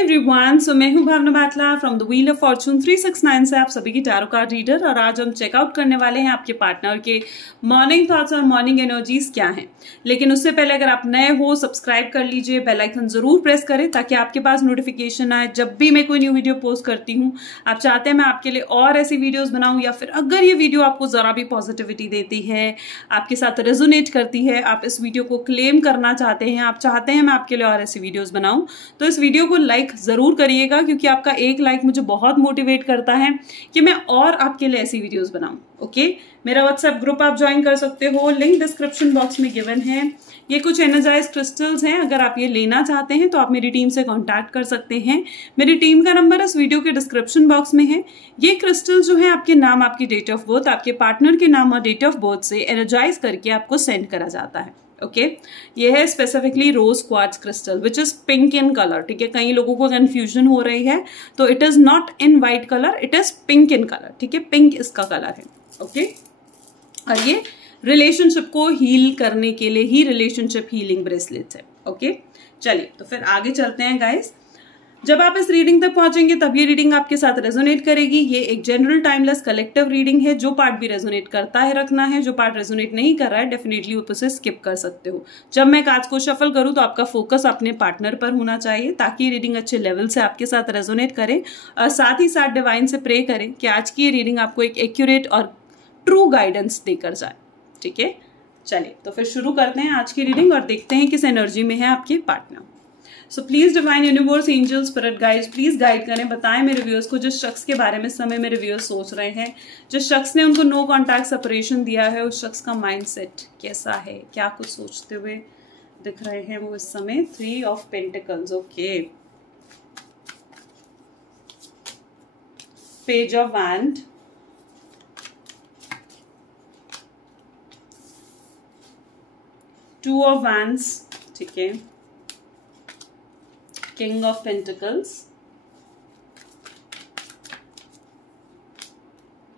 Everyone, so मैं हूं Bhavna Batla from the wheel of fortune 369 से आप सभी की टैरो कार्ड रीडर। और आज हम चेकआउट करने वाले हैं आपके पार्टनर के मॉर्निंग थॉट्स और मॉर्निंग एनर्जीज क्या हैं। लेकिन उससे पहले अगर आप नए हो, सब्सक्राइब कर लीजिए, बेल आइकन जरूर प्रेस करें ताकि आपके पास नोटिफिकेशन आए जब भी मैं कोई न्यू वीडियो पोस्ट करती हूँ। आप चाहते हैं मैं आपके लिए और ऐसी वीडियोज बनाऊं, या फिर अगर ये वीडियो आपको जरा भी पॉजिटिविटी देती है, आपके साथ रेजोनेट करती है, आप इस वीडियो को क्लेम करना चाहते हैं, आप चाहते हैं मैं आपके लिए और ऐसी वीडियोज बनाऊं, तो इस वीडियो को लाइक जरूर करिएगा, क्योंकि आपका एक लाइक मुझे बहुत मोटिवेट करता है कि मैं और आपके लिए ऐसी वीडियोस बनाऊं। ओके, मेरा व्हाट्सएप ग्रुप आप ज्वाइन कर सकते हो, लिंक डिस्क्रिप्शन बॉक्स में गिवन है। ये कुछ एनर्जाइज क्रिस्टल्स हैं, अगर आप ये लेना चाहते हैं तो आप मेरी टीम से कांटेक्ट कर सकते हैं। मेरी टीम का नंबर इस वीडियो के डिस्क्रिप्शन बॉक्स में है। ये क्रिस्टल जो है आपके नाम, आपकी डेट ऑफ बर्थ, आपके पार्टनर के नाम और डेट ऑफ बर्थ से एनर्जाइज करके आपको सेंड करा जाता है। ओके, ये है specifically rose quartz crystal which is pink in colour. ठीक है, कई लोगों को कंफ्यूजन हो रही है, तो it is not in white colour, it is pink in colour. ठीक है, पिंक इसका कलर है। ओके, और ये रिलेशनशिप को हील करने के लिए ही रिलेशनशिप हीलिंग ब्रेसलेट है। ओके, चलिए तो फिर आगे चलते हैं गाइस। जब आप इस रीडिंग तक पहुंचेंगे तब ये रीडिंग आपके साथ रेजोनेट करेगी। ये एक जनरल टाइमलेस कलेक्टिव रीडिंग है। जो पार्ट भी रेजोनेट करता है रखना है, जो पार्ट रेजोनेट नहीं कर रहा है डेफिनेटली ऊपर से स्किप कर सकते हो। जब मैं कार्ड्स को शफल करूं तो आपका फोकस अपने पार्टनर पर होना चाहिए ताकि रीडिंग अच्छे लेवल से आपके साथ रेजोनेट करे, और साथ ही साथ डिवाइन से प्रे करें कि आज की ये रीडिंग आपको एक एक्यूरेट और ट्रू गाइडेंस देकर जाए। ठीक है, चलिए तो फिर शुरू करते हैं आज की रीडिंग और देखते हैं किस एनर्जी में है आपके partner. So please divine universe, angel, spirit guides, please guide करें, बताएं मेरे व्यूअर्स को जिस शख्स के बारे में समय मेरे व्यूअर्स सोच रहे हैं, जिस शख्स ने उनको नो कॉन्टैक्ट सेपरेशन दिया है, उस शख्स का माइंडसेट कैसा है, क्या कुछ सोचते हुए दिख रहे हैं वो इस समय। 3 of pentacles. Okay, page of wand, two of wands, ठीक है, King of Pentacles,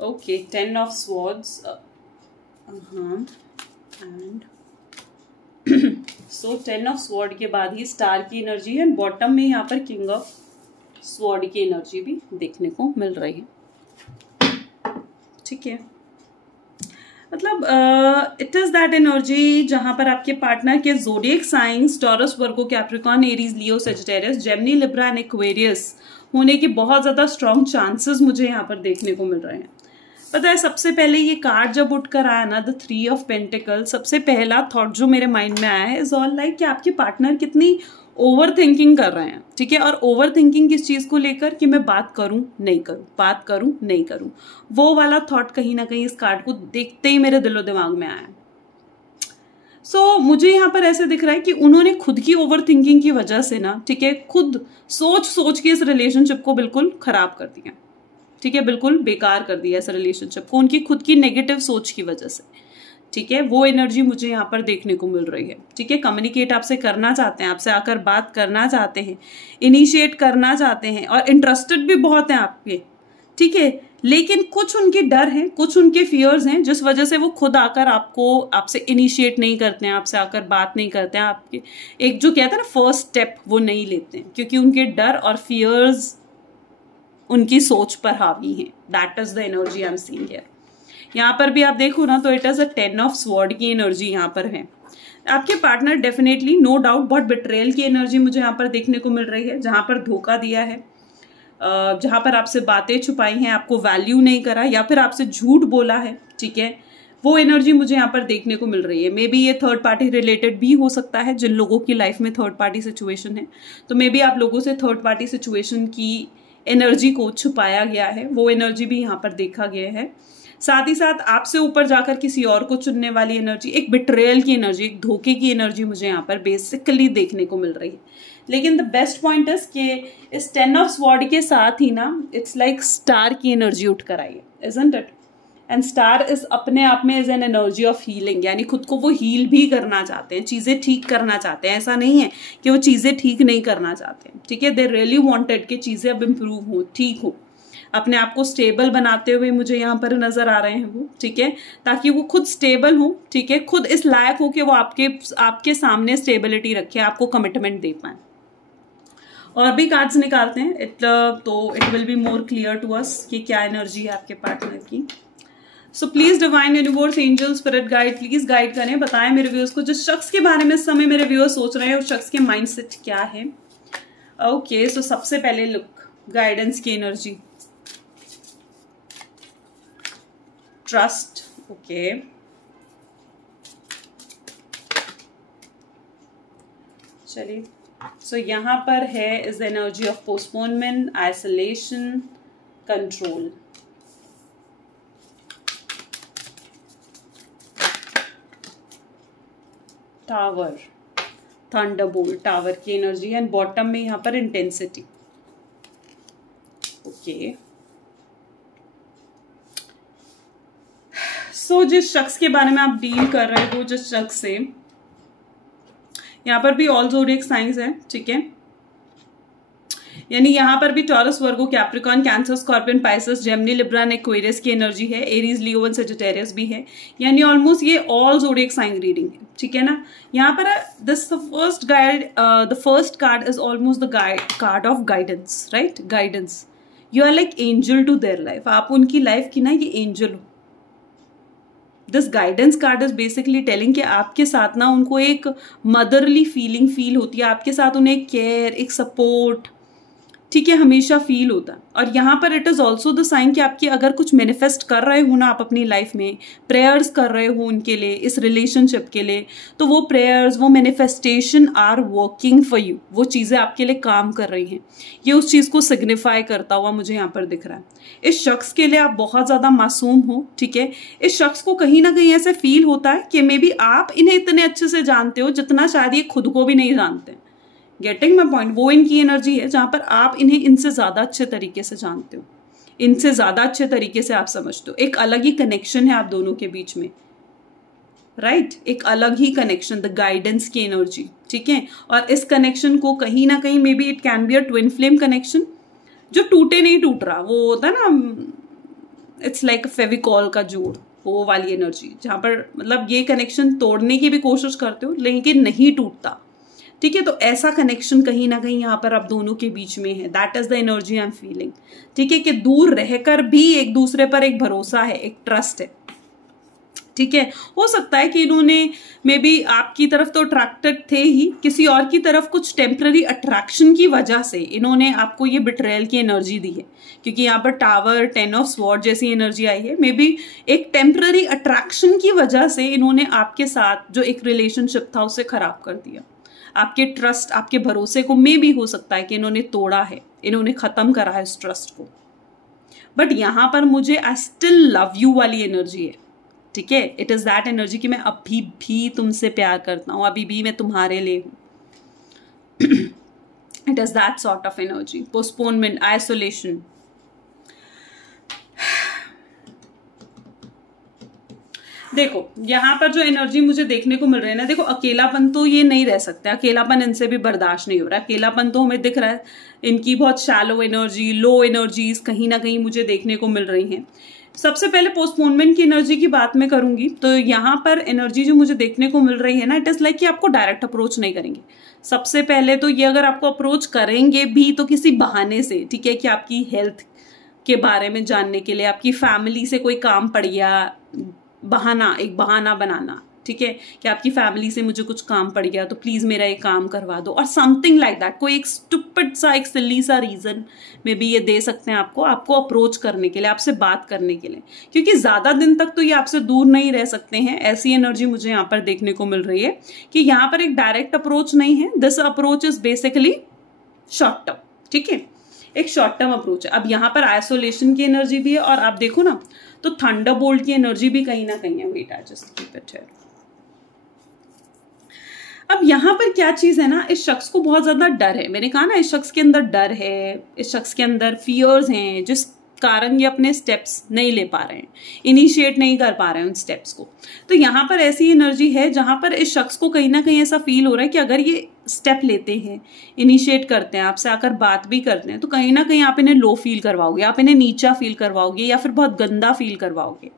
okay, 10 of Swords, and so 10 of Sword के बाद ही स्टार की एनर्जी है, बॉटम में यहाँ पर King of Sword की एनर्जी भी देखने को मिल रही है। ठीक है, मतलब इट इज दैट एनर्जी जहां पर आपके पार्टनर के zodiac science taurus, Virgo, Capricorn, Aries, Leo, Sagittarius, Gemini, Libra and Aquarius होने के बहुत ज्यादा स्ट्रॉन्ग चांसेस मुझे यहाँ पर देखने को मिल रहे हैं। पता है, सबसे पहले ये कार्ड जब उठकर आया ना, द 3 ऑफ पेंटिकल, सबसे पहला थॉट जो मेरे माइंड में आया है इज ऑल लाइक कि आपके पार्टनर कितनी ओवर थिंकिंग कर रहे हैं। ठीक है, और ओवर थिंकिंग किस चीज को लेकर कि मैं बात करूं नहीं करूं, बात करूं नहीं करूं, वो वाला थॉट कहीं ना कहीं इस कार्ड को देखते ही मेरे दिलो दिमाग में आया। सो मुझे यहाँ पर ऐसे दिख रहा है कि उन्होंने खुद की ओवर थिंकिंग की वजह से ना, ठीक है, खुद सोच सोच के इस रिलेशनशिप को बिल्कुल खराब कर दिया। ठीक है, बिल्कुल बेकार कर दिया इस रिलेशनशिप को उनकी खुद की नेगेटिव सोच की वजह से। ठीक है, वो एनर्जी मुझे यहाँ पर देखने को मिल रही है। ठीक है, कम्युनिकेट आपसे करना चाहते हैं, आपसे आकर बात करना चाहते हैं, इनिशिएट करना चाहते हैं, और इंटरेस्टेड भी बहुत हैं आपके। ठीक है, लेकिन कुछ उनके डर हैं, कुछ उनके फियर्स हैं, जिस वजह से वो खुद आकर आपसे इनिशिएट नहीं करते हैं, आपसे आकर बात नहीं करते हैं, आपके एक जो कहते हैं ना फर्स्ट स्टेप वो नहीं लेते हैं, क्योंकि उनके डर और फियर्स उनकी सोच पर हावी हैं। That is the energy I am seeing here. यहाँ पर भी आप देखो ना तो it is a 10 of sword की एनर्जी यहाँ पर है। आपके पार्टनर डेफिनेटली नो डाउट बहुत बिट्रेयल की एनर्जी मुझे यहाँ पर देखने को मिल रही है, जहां पर धोखा दिया है, जहां पर आपसे बातें छुपाई हैं, आपको वैल्यू नहीं करा, या फिर आपसे झूठ बोला है। ठीक है, वो एनर्जी मुझे यहाँ पर देखने को मिल रही है। मे बी ये थर्ड पार्टी रिलेटेड भी हो सकता है, जिन लोगों की लाइफ में थर्ड पार्टी सिचुएशन है, तो मे बी आप लोगों से थर्ड पार्टी सिचुएशन की एनर्जी को छुपाया गया है, वो एनर्जी भी यहाँ पर देखा गया है। साथ ही साथ आपसे ऊपर जाकर किसी और को चुनने वाली एनर्जी, एक बिट्रेयल की एनर्जी, एक धोखे की एनर्जी मुझे यहाँ पर बेसिकली देखने को मिल रही है। लेकिन द बेस्ट पॉइंट इज कि इस 10 ऑफ स्वॉर्ड के साथ ही ना इट्स लाइक स्टार की एनर्जी उठ कर आई है, isn't it? And star is अपने आप में is an energy of healing, यानी खुद को वो हील भी करना चाहते हैं, चीजें ठीक करना चाहते हैं। ऐसा नहीं है कि वो चीजें ठीक नहीं करना चाहते हैं। ठीक है, दे रियली वांटेड कि चीजें अब इम्प्रूव हो, ठीक हो, अपने आप को स्टेबल बनाते हुए मुझे यहाँ पर नजर आ रहे हैं वो। ठीक है, ताकि वो खुद स्टेबल हो, ठीक है, खुद इस लायक हो कि वो आपके सामने स्टेबिलिटी रखे, आपको कमिटमेंट दे पाए। और भी कार्ड्स निकालते हैं तो it will be more clear to us कि क्या एनर्जी है आपके पार्टनर की। So please divine universe angel spirit guide please guide करें, बताएं मेरे व्यूअर्स को जिस शख्स के बारे में इस समय मेरे व्यूअर्स सोच रहे हैं उस शख्स के माइंडसेट क्या है। ओके सो सबसे पहले लुक गाइडेंस की एनर्जी, ट्रस्ट। ओके चलिए सो यहां पर है is the energy of postponement, isolation, control. Tower, Thunderbolt, tower की एनर्जी एंड बॉटम में यहां पर इंटेंसिटी। ओके सो जिस शख्स के बारे में आप डील कर रहे हो, जिस शख्स से, यहां पर भी ऑल ज़ोडिएक साइंस है, ठीक है, यानी यहां पर भी Taurus, Virgo, Capricorn, Cancer, Scorpion, Pisces, Gemini, Libra, Aquarius की एनर्जी है, एरीज, लियो एंड सजिटेरियस भी है, यानी ऑलमोस्ट ये ऑल ज़ोडिएक साइन रीडिंग है, ठीक है ना। यहाँ पर this the first card is almost the card of guidance, right, guidance. You are like angel to their life, आप उनकी लाइफ की ना ये एंजल हो। This guidance card is basically telling कि आपके साथ ना उनको एक मदरली फीलिंग फील होती है, आपके साथ उन्हें एक केयर, एक सपोर्ट, ठीक है, हमेशा फील होता है। और यहाँ पर it is also the sign कि आपकी अगर कुछ मैनिफेस्ट कर रहे हो ना आप अपनी लाइफ में, प्रेयर्स कर रहे हो उनके लिए, इस रिलेशनशिप के लिए, तो वो प्रेयर्स, वो manifestation are working for you, वो चीज़ें आपके लिए काम कर रही हैं। ये उस चीज़ को सिग्निफाई करता हुआ मुझे यहाँ पर दिख रहा है। इस शख्स के लिए आप बहुत ज़्यादा मासूम हो, ठीक है, इस शख्स को कहीं ना कहीं ऐसे फील होता है कि मे बी आप इन्हें इतने अच्छे से जानते हो जितना शायद ये खुद को भी नहीं जानते। गेटिंग माई पॉइंट, वो इनकी एनर्जी है जहां पर आप इन्हें इनसे ज्यादा अच्छे तरीके से जानते हो, इनसे ज्यादा अच्छे तरीके से आप समझते हो। एक अलग ही कनेक्शन है आप दोनों के बीच में, राइट, एक अलग ही कनेक्शन, द गाइडेंस की एनर्जी, ठीक है। और इस कनेक्शन को कहीं ना कहीं may be it can be a twin flame connection, जो टूटे नहीं टूट रहा, वो होता है ना, इट्स लाइक फेविकॉल का जोड़, वो वाली एनर्जी, जहां पर मतलब ये कनेक्शन तोड़ने की भी कोशिश करते हो लेकिन नहीं टूटता, ठीक है। तो ऐसा कनेक्शन कहीं ना कहीं यहाँ पर आप दोनों के बीच में है, that is the energy I am feeling, ठीक है, कि दूर रहकर भी एक दूसरे पर एक भरोसा है, एक ट्रस्ट है, ठीक है। हो सकता है कि इन्होंने मे बी आपकी तरफ तो अट्रैक्टेड थे ही, किसी और की तरफ कुछ टेम्पररी अट्रैक्शन की वजह से इन्होंने आपको ये बिट्रेयल की एनर्जी दी है, क्योंकि यहाँ पर टावर, 10 ऑफ स्वॉर्ड जैसी एनर्जी आई है। मे बी एक टेम्पररी अट्रैक्शन की वजह से इन्होंने आपके साथ जो एक रिलेशनशिप था उसे खराब कर दिया, आपके ट्रस्ट, आपके भरोसे को मे भी हो सकता है कि इन्होंने तोड़ा है, इन्होंने खत्म करा है इस ट्रस्ट को। बट यहां पर मुझे आई स्टिल लव यू वाली एनर्जी है, ठीक है, इट इज दैट एनर्जी कि मैं अभी भी तुमसे प्यार करता हूं, अभी भी मैं तुम्हारे लिए हूं। It is that sort of energy. Postponement, isolation, देखो यहाँ पर जो एनर्जी मुझे देखने को मिल रही है ना, देखो अकेलापन तो ये नहीं रह सकता, अकेलापन इनसे भी बर्दाश्त नहीं हो रहा है, अकेलापन तो हमें दिख रहा है, इनकी बहुत शैलो एनर्जी, लो एनर्जीज कहीं ना कहीं मुझे देखने को मिल रही हैं। सबसे पहले पोस्टपोनमेंट की एनर्जी की बात मैं करूंगी तो यहाँ पर एनर्जी जो मुझे देखने को मिल रही है ना, इट इज लाइक कि आपको डायरेक्ट अप्रोच नहीं करेंगे। सबसे पहले तो ये अगर आपको अप्रोच करेंगे भी तो किसी बहाने से, ठीक है, कि आपकी हेल्थ के बारे में जानने के लिए, आपकी फैमिली से कोई काम पड़ गया, बहाना, एक बहाना बनाना, ठीक है, कि आपकी फैमिली से मुझे कुछ काम पड़ गया तो प्लीज मेरा एक काम करवा दो, और समथिंग लाइक दैट, कोई एक स्टूपिड सा, एक सिली सा रीजन में भी ये दे सकते हैं आपको अप्रोच करने के लिए, आपसे बात करने के लिए, क्योंकि ज्यादा दिन तक तो ये आपसे दूर नहीं रह सकते हैं। ऐसी एनर्जी मुझे यहाँ पर देखने को मिल रही है कि यहाँ पर एक डायरेक्ट अप्रोच नहीं है, this approach is basically short term, ठीक है, एक शॉर्ट टर्म अप्रोच है। अब यहाँ पर आइसोलेशन की एनर्जी भी है, और आप देखो ना तो थंडरबोल्ट की एनर्जी भी कहीं ना कहीं है। Wait, I just keep it here. अब यहाँ पर क्या चीज है ना, इस शख्स को बहुत ज्यादा डर है, मैंने कहा ना इस शख्स के अंदर डर है, इस शख्स के अंदर फियर्स हैं, जिस कारण ये अपने स्टेप्स नहीं ले पा रहे हैं, इनिशिएट नहीं कर पा रहे हैं उन स्टेप्स को। तो यहाँ पर ऐसी एनर्जी है जहां पर इस शख्स को कहीं ना कहीं ऐसा फील हो रहा है कि अगर ये स्टेप लेते हैं, इनिशिएट करते हैं, आपसे आकर बात भी करते हैं, तो कहीं ना कहीं आप इन्हें लो फील करवाओगे, आप इन्हें नीचा फील करवाओगे, या फिर बहुत गंदा फील करवाओगे,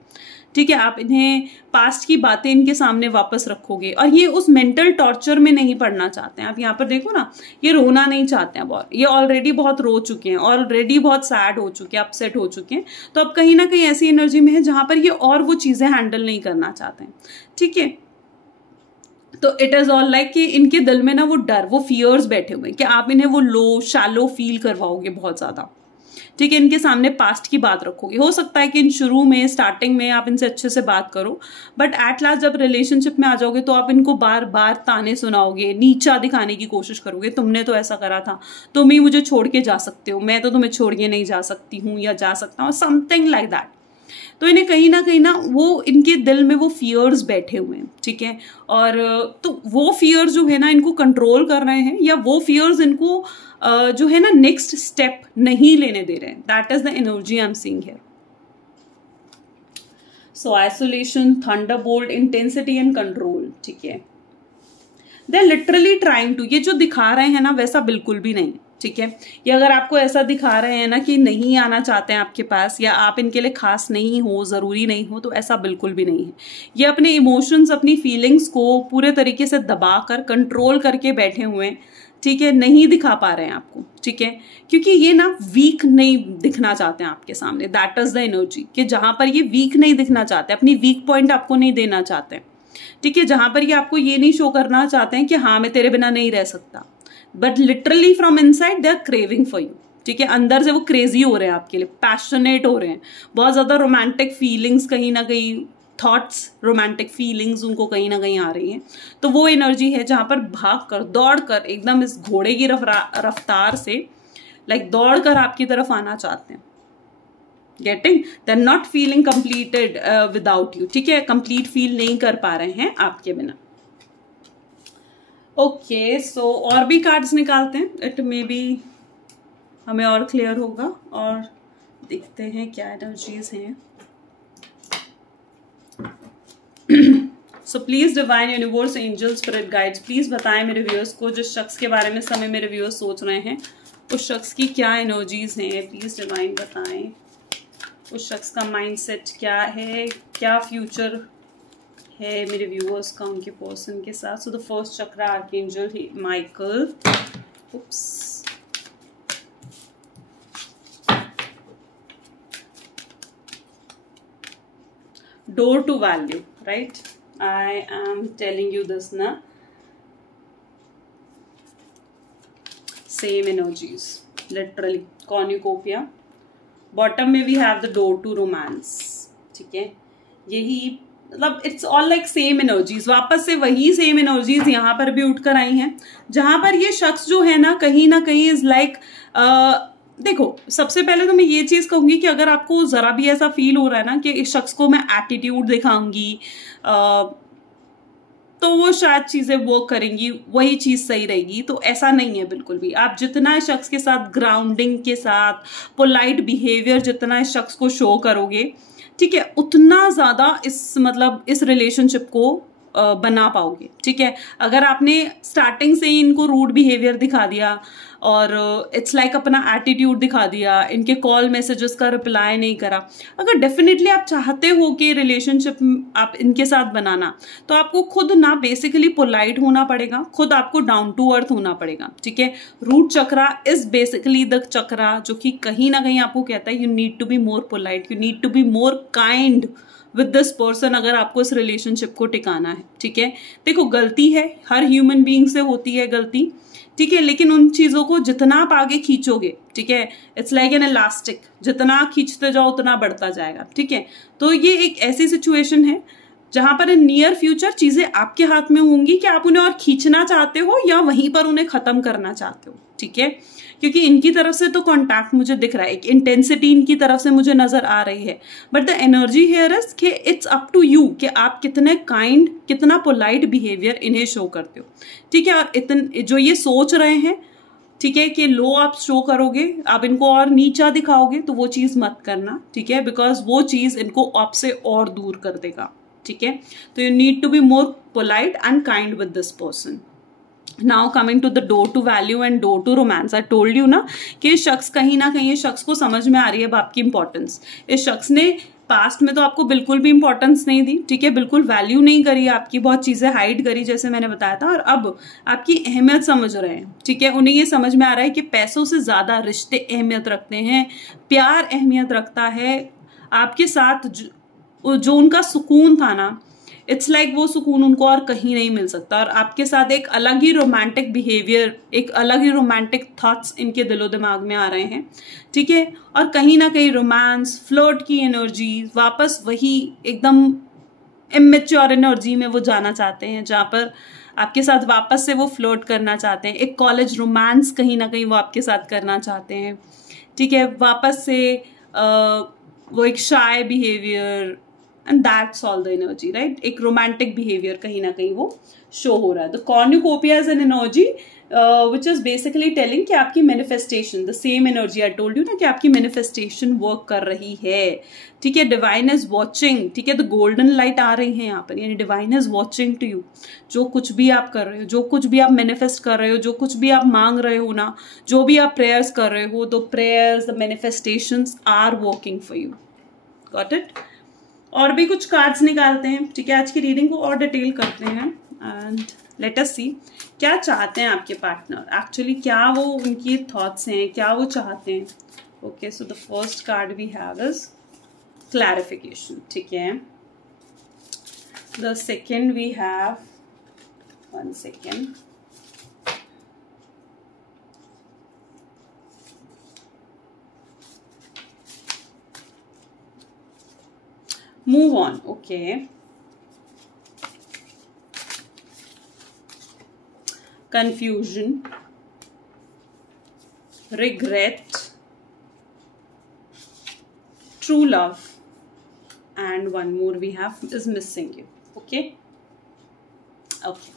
ठीक है, आप इन्हें पास्ट की बातें इनके सामने वापस रखोगे और ये उस मेंटल टॉर्चर में नहीं पड़ना चाहते हैं। आप यहाँ पर देखो ना, ये रोना नहीं चाहते हैं बहुत, ये ऑलरेडी बहुत रो चुके हैं, ऑलरेडी बहुत सैड हो चुके हैं, अपसेट हो चुके हैं। तो अब कहीं ना कहीं ऐसी एनर्जी में है जहां पर ये और वो चीजें हैंडल नहीं करना चाहते हैं। ठीक है, तो इट इज ऑल लाइक कि इनके दिल में ना वो डर, वो फियर्स बैठे हुए हैं कि आप इन्हें वो लो शैलो फील करवाओगे बहुत ज्यादा। ठीक है, इनके सामने पास्ट की बात रखोगे। हो सकता है कि इन शुरू में स्टार्टिंग में आप इनसे अच्छे से बात करो, बट एट लास्ट जब रिलेशनशिप में आ जाओगे तो आप इनको बार बार ताने सुनाओगे, नीचा दिखाने की कोशिश करोगे, तुमने तो ऐसा करा था, तुम ही मुझे छोड़ के जा सकते हो, मैं तो तुम्हें छोड़ के नहीं जा सकती हूँ या जा सकता हूँ, समथिंग लाइक दैट। तो इन्हें कहीं ना वो इनके दिल में वो फियर्स बैठे हुए हैं। ठीक है, और तो वो फियर्स जो है ना इनको कंट्रोल कर रहे हैं, या वो फियर्स इनको जो है ना नेक्स्ट स्टेप नहीं लेने दे रहे हैं। That is the energy I am seeing here. So isolation, thunderbolt, intensity and control. ठीक है, they are literally trying to, ये जो दिखा रहे हैं ना वैसा बिल्कुल भी नहीं। ठीक है, ये अगर आपको ऐसा दिखा रहे हैं ना कि नहीं आना चाहते हैं आपके पास, या आप इनके लिए खास नहीं हो, जरूरी नहीं हो, तो ऐसा बिल्कुल भी नहीं है। ये अपने इमोशंस, अपनी फीलिंग्स को पूरे तरीके से दबाकर कंट्रोल करके बैठे हुए हैं। ठीक है, नहीं दिखा पा रहे हैं आपको। ठीक है, क्योंकि ये ना वीक नहीं दिखना चाहते हैं आपके सामने। दैट इज द एनर्जी कि जहां पर ये वीक नहीं दिखना चाहते, अपनी वीक पॉइंट आपको नहीं देना चाहते। ठीक है, जहां पर ये आपको ये नहीं शो करना चाहते हैं कि हाँ मैं तेरे बिना नहीं रह सकता, but literally from inside they are craving for you. ठीक है, अंदर से वो क्रेजी हो रहे हैं आपके लिए, पैशनेट हो रहे हैं, बहुत ज्यादा रोमांटिक फीलिंग्स, कहीं ना कहीं थॉट्स, रोमांटिक फीलिंग्स उनको कहीं ना कहीं आ रही हैं। तो वो एनर्जी है जहां पर भाग कर, दौड़ कर, एकदम इस घोड़े की रफ्तार से लाइक दौड़ कर आपकी तरफ आना चाहते हैं। Getting, they are not feeling completed without you. ठीक है, कंप्लीट फील नहीं कर पा रहे हैं आपके बिना। ओके, सो और भी कार्ड्स निकालते हैं, इट मे बी हमें और क्लियर होगा, और देखते हैं क्या एनर्जीज हैं। So please divine universe, angels, spirit guides, please बताएं मेरे व्यूअर्स को, जिस शख्स के बारे में समय मेरे व्यूअर्स सोच रहे हैं उस शख्स की क्या एनर्जीज हैं। प्लीज डिवाइन बताएं उस शख्स का माइंडसेट क्या है, क्या फ्यूचर है मेरे व्यूअर्स का उनके पर्सन के साथ। So the first chakra archangel Michael, oops, door to value, right? I am telling you this ना, same energies literally. Cornucopia, bottom में we have the door to romance. ठीक है, यही मतलब it's all like same energies, वापस से वही same energies यहाँ पर भी उठकर आई हैं, जहां पर ये शख्स जो है ना कहीं इज लाइक देखो, सबसे पहले तो मैं ये चीज कहूंगी कि अगर आपको जरा भी ऐसा फील हो रहा है ना कि इस शख्स को मैं एटीट्यूड दिखाऊंगी तो वो शायद चीजें वर्क करेंगी, वही चीज सही रहेगी, तो ऐसा नहीं है बिल्कुल भी। आप जितना इस शख्स के साथ ग्राउंडिंग के साथ, पोलाइट बिहेवियर जितना इस शख्स को शो करोगे, ठीक है, उतना ज्यादा इस रिलेशनशिप को बना पाओगे। ठीक है, अगर आपने स्टार्टिंग से ही इनको रूड बिहेवियर दिखा दिया और इट्स लाइक अपना एटीट्यूड दिखा दिया, इनके कॉल मैसेजेस का रिप्लाई नहीं करा, अगर डेफिनेटली आप चाहते हो कि रिलेशनशिप आप इनके साथ बनाना, तो आपको खुद ना बेसिकली पोलाइट होना पड़ेगा, खुद आपको डाउन टू अर्थ होना पड़ेगा। ठीक है, root chakra is basically the chakra जो कि कहीं ना कहीं आपको कहता है you need to be more polite, you need to be more kind with this person, अगर आपको इस रिलेशनशिप को टिकाना है। ठीक है, देखो गलती है, हर ह्यूमन बीइंग से होती है गलती, ठीक है, लेकिन उन चीजों को जितना आप आगे खींचोगे, ठीक है, इट्स लाइक एन इलास्टिक, जितना खींचते जाओ उतना बढ़ता जाएगा। ठीक है, तो ये एक ऐसी सिचुएशन है जहां पर इन नियर फ्यूचर चीजें आपके हाथ में होंगी कि आप उन्हें और खींचना चाहते हो या वहीं पर उन्हें खत्म करना चाहते हो। ठीक है, क्योंकि इनकी तरफ से तो कांटेक्ट मुझे दिख रहा है, एक इंटेंसिटी इनकी तरफ से मुझे नजर आ रही है, but the energy here is कि इट्स अप टू यू कि आप कितने काइंड, कितना पोलाइट बिहेवियर इन्हें शो करते हो। ठीक है, और जो ये सोच रहे हैं, ठीक है, कि लो आप शो करोगे, आप इनको और नीचा दिखाओगे, तो वो चीज मत करना। ठीक है, बिकॉज वो चीज इनको आपसे और दूर कर देगा। ठीक है, तो you need to be more polite and kind with this person. Now coming to the door to value and door to romance, I told you ना कि इस शख्स कहीं ना कहीं इस शख्स को समझ में आ रही है अब आपकी इंपॉर्टेंस। इस शख्स ने पास्ट में तो आपको बिल्कुल भी इंपॉर्टेंस नहीं दी, ठीक है, बिल्कुल वैल्यू नहीं करी आपकी, बहुत चीजें हाइड करी जैसे मैंने बताया था, और अब आपकी अहमियत समझ रहे हैं, ठीक है, उन्हें ये समझ में आ रहा है कि पैसों से ज्यादा रिश्ते अहमियत रखते हैं, प्यार अहमियत रखता है, आपके साथ जो उनका सुकून था ना, इट्स लाइक वो सुकून उनको और कहीं नहीं मिल सकता, और आपके साथ एक अलग ही रोमांटिक बिहेवियर, एक अलग ही रोमांटिक थॉट्स इनके दिलो दिमाग में आ रहे हैं, ठीक है, और कहीं ना कहीं रोमांस, फ्लर्ट की एनर्जी, वापस वही एकदम इमेच्योर एनर्जी में वो जाना चाहते हैं, जहाँ पर आपके साथ वापस से वो फ्लर्ट करना चाहते हैं, एक कॉलेज रोमांस कहीं ना कहीं वो आपके साथ करना चाहते हैं, ठीक है, वापस से वो एक shy behaviour, and that's all the energy, right, एक रोमांटिक बिहेवियर कहीं ना कहीं वो शो हो रहा है। The cornucopia is an energy which is basically telling कि आपकी manifestation, the same energy I told you ना, कि आपकी मैनिफेस्टेशन वर्क कर रही है, ठीक है, डिवाइन इज वॉचिंग, ठीक है, द गोल्डन लाइट आ रही है यहाँ पर, यानी divine is watching to you, जो कुछ भी आप कर रहे हो, जो कुछ भी आप मैनिफेस्ट कर रहे हो, जो कुछ भी आप मांग रहे हो ना, जो भी आप प्रेयर्स कर रहे हो, the prayers, the manifestations are working for you, got it. और भी कुछ कार्ड्स निकालते हैं, ठीक है, आज की रीडिंग को और डिटेल करते हैं, एंड लेट अस सी क्या चाहते हैं आपके पार्टनर, एक्चुअली क्या वो उनकी थॉट्स हैं, क्या वो चाहते हैं। Okay, so the first card we have is clarification, ठीक है, the second we have, one second, move on, okay, confusion, regret, true love, and one more we have is missing you, okay, okay.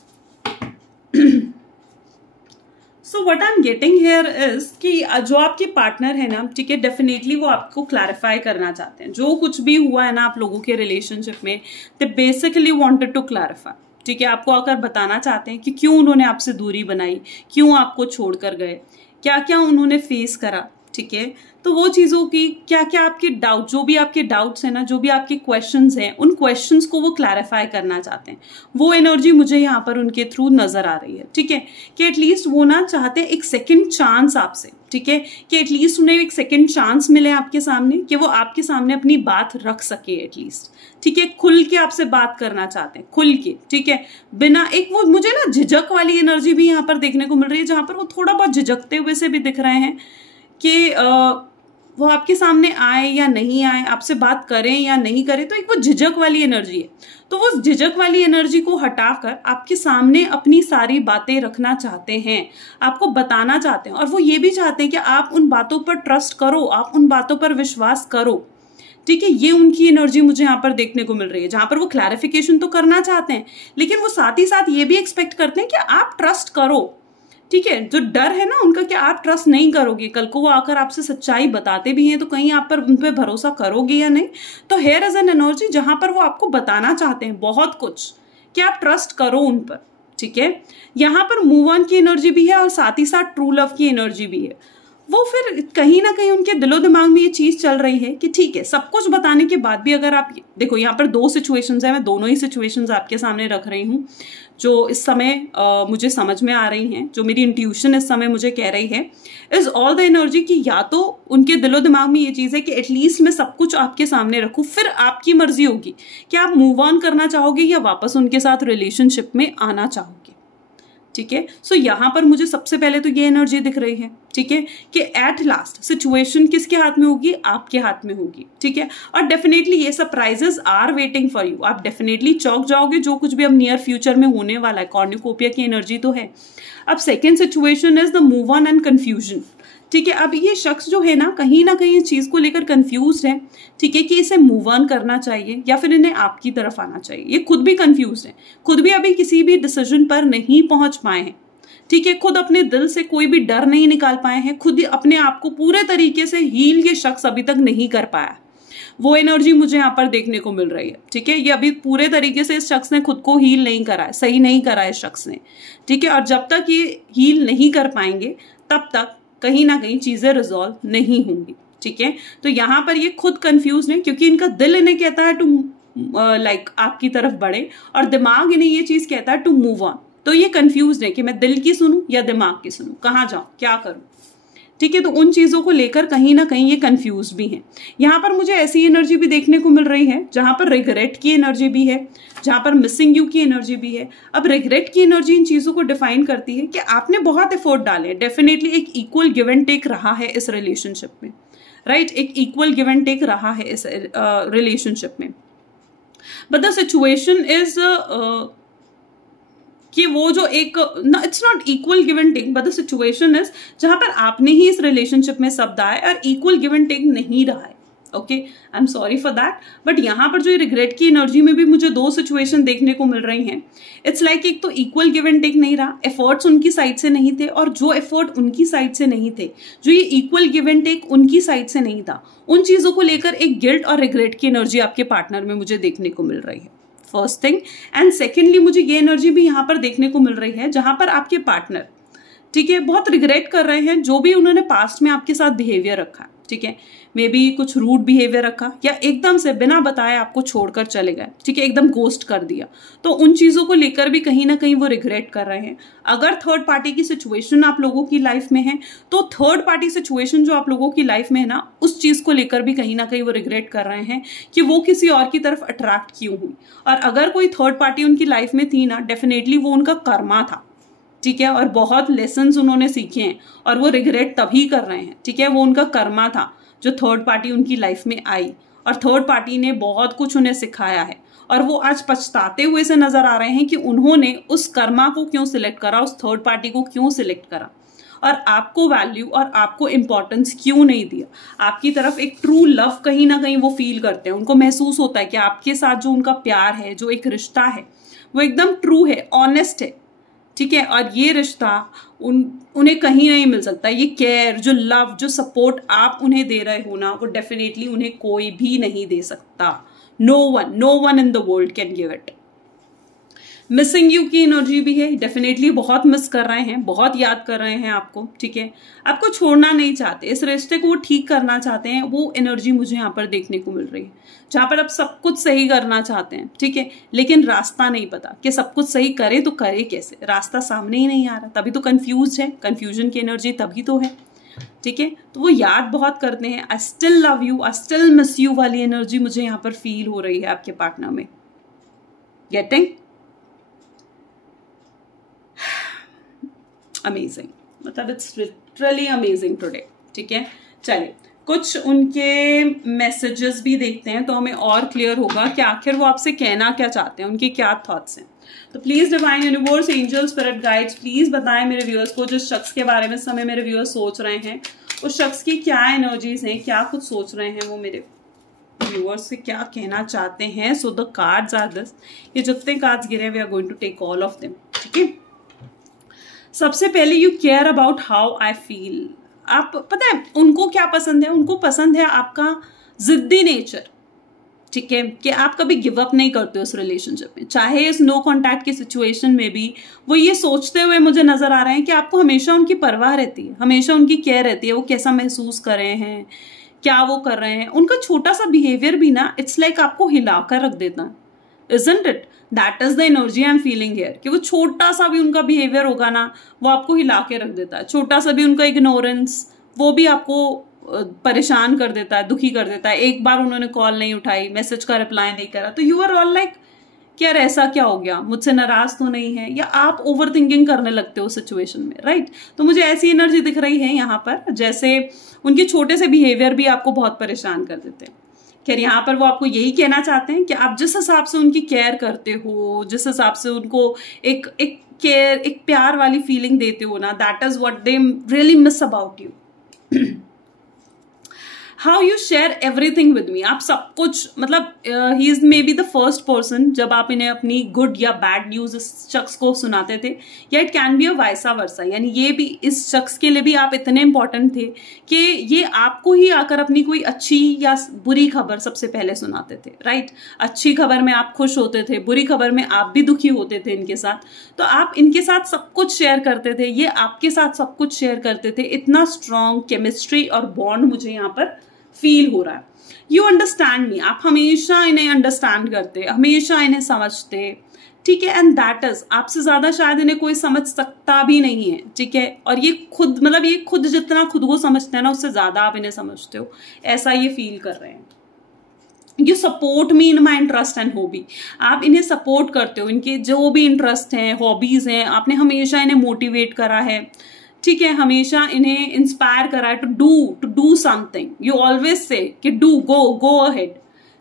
So what I am getting here is कि जो आपके partner है ना, ठीक है, definitely वो आपको clarify करना चाहते हैं, जो कुछ भी हुआ है ना आप लोगों के रिलेशनशिप में, they basically wanted to clarify, ठीक है, आपको आकर बताना चाहते हैं कि क्यों उन्होंने आपसे दूरी बनाई, क्यों आपको छोड़कर गए, क्या क्या उन्होंने फेस करा, ठीक है, तो वो चीज़ों की क्या क्या आपके डाउट, जो भी आपके डाउट्स हैं ना, जो भी आपके क्वेश्चंस हैं, उन क्वेश्चंस को वो क्लैरिफाई करना चाहते हैं, वो एनर्जी मुझे यहाँ पर उनके थ्रू नजर आ रही है, ठीक है, कि एटलीस्ट वो ना चाहते हैं एक सेकंड चांस आपसे, ठीक है, कि एटलीस्ट उन्हें एक सेकंड चांस मिले आपके सामने, कि वो आपके सामने अपनी बात रख सके एटलीस्ट, ठीक है, खुल के आपसे बात करना चाहते हैं, खुल के, ठीक है, बिना एक वो मुझे ना झिझक वाली एनर्जी भी यहाँ पर देखने को मिल रही है, जहां पर वो थोड़ा बहुत झिझकते हुए से भी दिख रहे हैं कि वो आपके सामने आए या नहीं आए, आपसे बात करें या नहीं करें, तो एक वो झिझक वाली एनर्जी है, तो वो झिझक वाली एनर्जी को हटाकर आपके सामने अपनी सारी बातें रखना चाहते हैं, आपको बताना चाहते हैं, और वो ये भी चाहते हैं कि आप उन बातों पर ट्रस्ट करो, आप उन बातों पर विश्वास करो, ठीक है, ये उनकी एनर्जी मुझे यहाँ पर देखने को मिल रही है, जहां पर वो क्लैरिफिकेशन तो करना चाहते हैं, लेकिन वो साथ ही साथ ये भी एक्सपेक्ट करते हैं कि आप ट्रस्ट करो, ठीक है, जो डर है ना उनका कि आप ट्रस्ट नहीं करोगे, कल को वो आकर आपसे सच्चाई बताते भी हैं तो कहीं आप पर उन पर भरोसा करोगे या नहीं, तो हेयर इज एन एनर्जी जहां पर वो आपको बताना चाहते हैं बहुत कुछ कि आप ट्रस्ट करो उन पर, ठीक है, यहाँ पर मूव ऑन की एनर्जी भी है और साथ ही साथ ट्रू लव की एनर्जी भी है। वो फिर कहीं ना कहीं उनके दिलो दिमाग में ये चीज चल रही है कि ठीक है, सब कुछ बताने के बाद भी अगर आप देखो, यहाँ पर दो सिचुएशंस है, मैं दोनों ही सिचुएशंस आपके सामने रख रही हूँ जो इस समय मुझे समझ में आ रही हैं, जो मेरी इंट्यूशन इस समय मुझे कह रही है, इज ऑल द एनर्जी कि या तो उनके दिलो दिमाग में ये चीज है कि एटलीस्ट मैं सब कुछ आपके सामने रखूं, फिर आपकी मर्जी होगी कि आप मूव ऑन करना चाहोगे या वापस उनके साथ रिलेशनशिप में आना चाहोगे, ठीक है। सो यहाँ पर मुझे सबसे पहले तो ये एनर्जी दिख रही है, ठीक है, कि एट लास्ट सिचुएशन किसके हाथ में होगी, आपके हाथ में होगी, ठीक है, और डेफिनेटली ये surprises are waiting for you, आप डेफिनेटली चौंक जाओगे जो कुछ भी अब नियर फ्यूचर में होने वाला है, कॉर्न्यूकोपिया की एनर्जी तो है। अब second situation is the move on and confusion, ठीक है, अब ये शख्स जो है ना कहीं इस चीज को लेकर कंफ्यूज है, ठीक है, कि इसे मूव ऑन करना चाहिए या फिर इन्हें आपकी तरफ आना चाहिए, ये खुद भी कंफ्यूज है, खुद भी अभी किसी भी डिसीजन पर नहीं पहुंच पाए हैं, ठीक है, खुद अपने दिल से कोई भी डर नहीं निकाल पाए हैं, खुद अपने आप को पूरे तरीके से हील ये शख्स अभी तक नहीं कर पाया, वो एनर्जी मुझे यहाँ पर देखने को मिल रही है, ठीक है, ये अभी पूरे तरीके से इस शख्स ने खुद को हील नहीं करा है, सही नहीं करा है इस शख्स ने, ठीक है, और जब तक ये हील नहीं कर पाएंगे तब तक कहीं ना कहीं चीजें रिजॉल्व नहीं होंगी, ठीक है। तो यहाँ पर ये खुद कंफ्यूज है क्योंकि इनका दिल इन्हें कहता है टू लाइक आपकी तरफ बढ़े और दिमाग इन्हें ये चीज कहता है टू मूव ऑन। तो ये कंफ्यूज है कि मैं दिल की सुनूं या दिमाग की सुनूं, कहाँ जाऊं, क्या करूं, ठीक है। तो उन चीजों को लेकर कहीं ना कहीं ये कंफ्यूज भी हैं। यहाँ पर मुझे ऐसी एनर्जी भी देखने को मिल रही है जहां पर रिग्रेट की एनर्जी भी है, जहां पर मिसिंग यू की एनर्जी भी है। अब रिग्रेट की एनर्जी इन चीजों को डिफाइन करती है कि आपने बहुत एफर्ट डाले, डेफिनेटली एक इक्वल गिव एंड टेक रहा है इस रिलेशनशिप में, राइट, एक इक्वल गिव एंड टेक रहा है इस रिलेशनशिप में। बट द सिचुएशन इज कि वो जो एक it's not equal give and take, but the situation is जहां पर आपने ही इस रिलेशनशिप में सब दाए और इक्वल गिव एंड टेक नहीं रहा है। Okay, I am sorry for that. But यहाँ पर जो रिग्रेट की एनर्जी में भी मुझे दो सिचुएशन देखने को मिल रही हैं। इट्स लाइक एक तो इक्वल गिव एंड टेक नहीं रहा, एफर्ट्स उनकी साइड से नहीं थे, और जो एफर्ट उनकी साइड से नहीं थे, जो ये इक्वल गिव एंड टेक उनकी साइड से नहीं था, उन चीजों को लेकर एक गिल्ट और रिग्रेट की एनर्जी आपके पार्टनर में मुझे देखने को मिल रही है, फर्स्ट थिंग। एंड सेकेंडली मुझे ये एनर्जी भी यहाँ पर देखने को मिल रही है जहां पर आपके पार्टनर, ठीक है, बहुत रिग्रेट कर रहे हैं जो भी उन्होंने पास्ट में आपके साथ बिहेवियर रखा, ठीक है। मे बी कुछ रूड बिहेवियर रखा या एकदम से बिना बताए आपको छोड़कर चले गए, ठीक है, एकदम गोस्ट कर दिया। तो उन चीजों को लेकर भी कहीं ना कहीं वो रिग्रेट कर रहे हैं। अगर थर्ड पार्टी की सिचुएशन आप लोगों की लाइफ में है तो थर्ड पार्टी सिचुएशन जो आप लोगों की लाइफ में है ना, उस चीज को लेकर भी कहीं ना कहीं वो रिग्रेट कर रहे हैं कि वो किसी और की तरफ अट्रैक्ट क्यों हुई। और अगर कोई थर्ड पार्टी उनकी लाइफ में थी ना, डेफिनेटली वो उनका कर्मा था, ठीक है, और बहुत लेसन्स उन्होंने सीखे हैं और वो रिग्रेट तभी कर रहे हैं, ठीक है। वो उनका कर्मा था जो थर्ड पार्टी उनकी लाइफ में आई और थर्ड पार्टी ने बहुत कुछ उन्हें सिखाया है और वो आज पछताते हुए से नजर आ रहे हैं कि उन्होंने उस कर्मा को क्यों सिलेक्ट करा, उस थर्ड पार्टी को क्यों सिलेक्ट करा और आपको वैल्यू और आपको इंपॉर्टेंस क्यों नहीं दिया। आपकी तरफ एक ट्रू लव कहीं ना कहीं वो फील करते हैं, उनको महसूस होता है कि आपके साथ जो उनका प्यार है, जो एक रिश्ता है, वो एकदम ट्रू है, ऑनेस्ट है, ठीक है। और ये रिश्ता उन्हें कहीं नहीं मिल सकता। ये केयर, जो लव, जो सपोर्ट आप उन्हें दे रहे हो ना, वो डेफिनेटली उन्हें कोई भी नहीं दे सकता। No one in the world can give it. Missing you की एनर्जी भी है, डेफिनेटली बहुत मिस कर रहे हैं, बहुत याद कर रहे हैं आपको, ठीक है। आपको छोड़ना नहीं चाहते, इस रिश्ते को वो ठीक करना चाहते हैं, वो एनर्जी मुझे यहाँ पर देखने को मिल रही है जहां पर आप सब कुछ सही करना चाहते हैं, ठीक है, लेकिन रास्ता नहीं पता कि सब कुछ सही करे तो करे कैसे, रास्ता सामने ही नहीं आ रहा, तभी तो कंफ्यूज है, कंफ्यूजन की एनर्जी तभी तो है, ठीक है। तो वो याद बहुत करते हैं, I still love you, I still miss you वाली एनर्जी मुझे यहाँ पर फील हो रही है आपके पार्टनर में। गेटिंग अमेजिंग, मतलब इट्स लिटरली अमेजिंग टुडे, ठीक है। चलिए कुछ उनके मैसेजेस भी देखते हैं तो हमें और क्लियर होगा कि आखिर वो आपसे कहना क्या चाहते हैं, उनके क्या थॉट्स हैं। तो please divine universe, angel, spirit guides, please बताएं मेरे व्यूअर्स को, जिस शख्स के बारे में समय मेरे व्यूअर्स सोच रहे हैं, उस शख्स की क्या एनर्जीज हैं, क्या कुछ सोच रहे हैं, वो मेरे व्यूअर्स से क्या कहना चाहते हैं। So the cards are this, ये जितने कार्ड्स गिरे we are going to take all of them, ठीक है। सबसे पहले you care about how I feel. आप पता है उनको क्या पसंद है, उनको पसंद है आपका जिद्दी नेचर, ठीक है, कि आप कभी गिव अप नहीं करते उस रिलेशनशिप में, चाहे इस नो कॉन्टैक्ट की सिचुएशन में भी वो ये सोचते हुए मुझे नजर आ रहे हैं कि आपको हमेशा उनकी परवाह रहती है, हमेशा उनकी केयर रहती है, वो कैसा महसूस कर रहे हैं, क्या वो कर रहे हैं। उनका छोटा सा बिहेवियर भी ना, इट्स लाइक आपको हिलाकर रख देता है, isn't it? That is the energy I am feeling here, कि वो छोटा सा भी उनका बिहेवियर होगा ना, वो आपको हिला के रख देता है। छोटा सा भी उनका इग्नोरेंस, वो भी आपको परेशान कर देता है, दुखी कर देता है। एक बार उन्होंने कॉल नहीं उठाई, मैसेज का रिप्लाई नहीं करा, तो यू आर ऑल लाइक कि यार ऐसा क्या हो गया, मुझसे नाराज तो नहीं है, या आप ओवर थिंकिंग करने लगते हो सिचुएशन में, राइट। तो मुझे ऐसी एनर्जी दिख रही है यहाँ पर, जैसे उनके छोटे से बिहेवियर भी आपको बहुत परेशान कर देते हैं। खैर यहाँ पर वो आपको यही कहना चाहते हैं कि आप जिस हिसाब से उनकी केयर करते हो, जिस हिसाब से उनको एक केयर, एक प्यार वाली फीलिंग देते हो ना, that is what they really miss about you. How you share everything with me, आप सब कुछ, मतलब he is may be the first person जब आप इन्हें अपनी गुड या बैड न्यूज इस शख्स को सुनाते थे, या it can be a vice versa ये भी इस शख्स के लिए भी आप इतने इंपॉर्टेंट थे कि ये आपको ही आकर अपनी कोई अच्छी या बुरी खबर सबसे पहले सुनाते थे, राइट। अच्छी खबर में आप खुश होते थे, बुरी खबर में आप भी दुखी होते थे इनके साथ, तो आप इनके साथ सब कुछ शेयर करते थे, ये आपके साथ सब कुछ शेयर करते थे। इतना स्ट्रॉन्ग केमिस्ट्री और बॉन्ड मुझे यहाँ पर फील हो रहा है। यू अंडरस्टैंड मी, आप हमेशा इन्हें अंडरस्टैंड करते, हमेशा इन्हें समझते, ठीक है। एंड दैट इज, आपसे ज्यादा शायद इन्हें कोई समझ सकता भी नहीं है, ठीक है। और ये खुद, मतलब ये खुद जितना खुद को समझते हैं ना, उससे ज्यादा आप इन्हें समझते हो, ऐसा ये फील कर रहे हैं। You support me in my interest and hobby, आप इन्हें सपोर्ट करते हो, इनके जो भी इंटरेस्ट हैं, हॉबीज हैं, आपने हमेशा इन्हें मोटिवेट करा है, ठीक है, हमेशा इन्हें इंस्पायर करा है to do something. You always say कि डू, गो अहेड,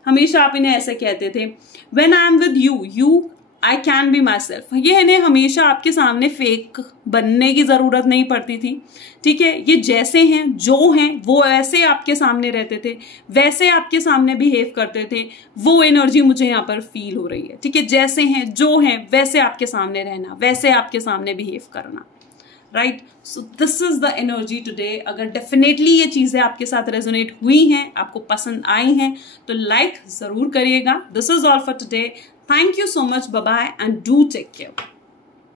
हमेशा आप इन्हें ऐसे कहते थे। When I am with you I can be my self, ये इन्हें हमेशा आपके सामने फेक बनने की जरूरत नहीं पड़ती थी, ठीक है। ये जैसे हैं, जो हैं, वो ऐसे आपके सामने रहते थे, वैसे आपके सामने बिहेव करते थे। वो एनर्जी मुझे यहाँ पर फील हो रही है, ठीक है। जैसे हैं, जो हैं, वैसे आपके सामने रहना, वैसे आपके सामने बिहेव करना, right. So this is the energy today. अगर डेफिनेटली ये चीजें आपके साथ रेजोनेट हुई हैं, आपको पसंद आई हैं, तो लाइक जरूर करिएगा। This is all for today. Thank you so much. Bye-bye and do take care.